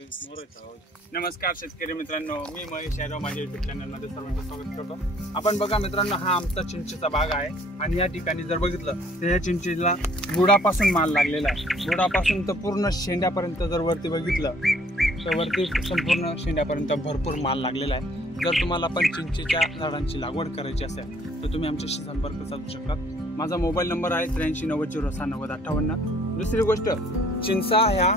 नमस्कार शेतकरी मित्रांनो, मी महेश यादव माझ्या YouTube चॅनलमध्ये सर्वांचं स्वागत करतो। आपण बघा मित्रांनो, हा आमचा चिंचेचा बाग आहे आणि या ठिकाणी जर बघितलं तर या चिंचेला बुडापासून माल लागलेला आहे। बुडापासून तर पूर्ण शेंड्यापर्यंत जर वरती बघितलं तर वरती संपूर्ण शेंड्यापर्यंत भरपूर माल लागलेला आहे। जर तुम्हाला पण चिंचेच्या झाडांची लागवड करायची असेल तर तुम्ही आमच्याशी संपर्क साधू शकता। माझा मोबाईल नंबर आहे 83 90 06 90 58। दुसरी गोष्ट, चिंचा ह्या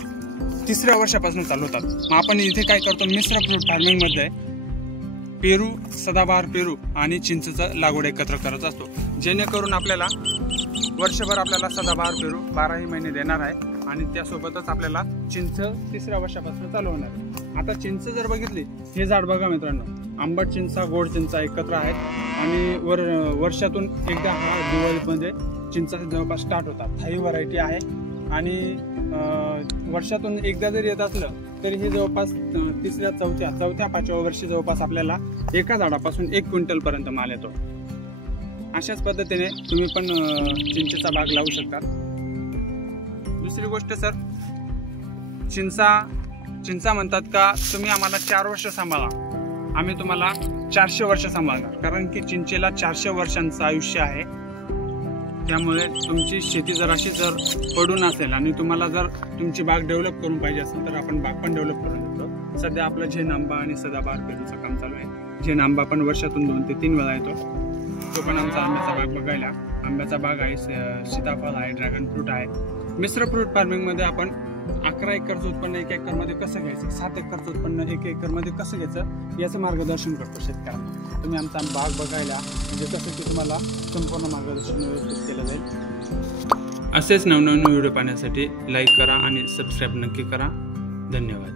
तिसऱ्या वर्षापासून चालू होतात। मग आपण इथे काय करतो, मिश्र फ्रूट फार्मिंग मध्ये पेरू, सदाबहार पेरू आणि चिंचेचं लागवड एकत्र करत असतो, जेणेकरून आपल्याला वर्षभर आपल्याला सदाबहार पेरू 12ही महिने देणार आहे आणि त्यासोबतच आपल्याला चिंच तिसऱ्या वर्षापासून चालू होणार आहे। आता चिंच जर बघितली, हे झाड बघा मित्रांनो, आंबट चिंचा गोड चिंचा एकत्र आहेत आणि वर्षातून एकदा हा दिवाळीमध्ये चिंचा जवळपास स्टार्ट होतात। थाई व्हरायटी आहे आणि वर्षातून एकदा जर येत असलं तरी हे जवळपास तिसऱ्या चौथ्या 5व्या वर्षी जवळपास आपल्याला एका झाडापासून 1 क्विंटल पर्यंत माल येतो। अशाच पद्धतीने तुम्ही पण चिंचेचा बाग लावू शकता। दुसरी गोष्ट सर, चिंचा म्हणतात का तुम्ही आम्हाला 4 वर्ष सांभाळा, आम्ही तुम्हाला 400 वर्ष सांभाळणार, कारण की चिंचेला 400 वर्षांचं आयुष्य आहे। त्यामुळे तुमची शेती जराशी जर पडून असेल आणि तुम्हाला जर तुमची बाग डेव्हलप करून पाहिजे असेल तर आपण बाग पण डेव्हलप करून देतो। सध्या आपलं झेन आंबा आणि सदाबहार पेरूचं काम चालू आहे। झेन आंबा पण वर्षातून 2 ते 3 वेळा येतो, तो पण आमचा आंब्याचा बाग बघायला। आंब्याचा बाग आहे, सीताफळ आहे, ड्रॅगन फ्रूट आहे। मिश्र फ्रूट फार्मिंग मध्ये आपण 11 एकरचं उत्पन्न 1 एकरमध्ये कसं घ्यायचं, 7 एकरचं उत्पन्न 1 एकरमध्ये कसं घ्यायचं याचं मार्गदर्शन करतो शेतकऱ्यांना। तुम्ही आमचा बाग बघायला म्हणजे कसं की तुम्हाला संपूर्ण मार्गदर्शन व्यवस्थित केलं जाईल। असेच नवनवीन व्हिडिओ पाहण्यासाठी लाईक करा आणि सबस्क्राईब नक्की करा। धन्यवाद।